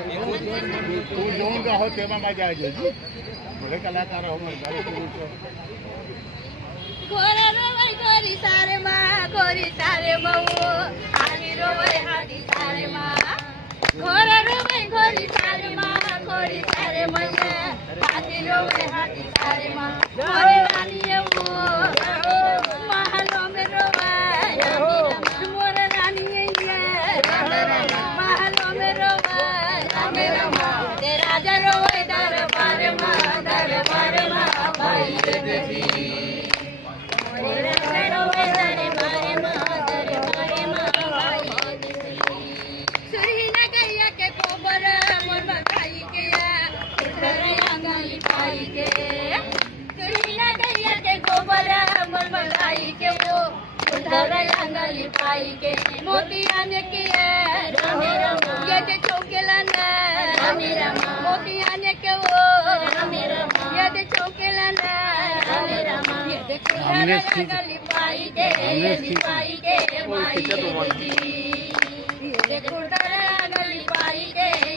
तू जोन का हो तेमा मजा आ जाएगी बड़े कलाकार हो घोरे रोवै घोरी सारे माऊ हाडी रोवै हाडी सारे मा घोरे रोवै घोरी सारे माऊ हाडी रोवै हाडी सारे मा घोरे रानी वो महलो में रोवै मोर रानी ये महलो में रोवै ते राजा रोवै दरबार मा भाई देवी पाई के मोतिया ने किए ये जे चौकेला ना मोतिया ने के वो ये जे चौकेला ना ये जे गली पाई के भाई ये जे गली पाई के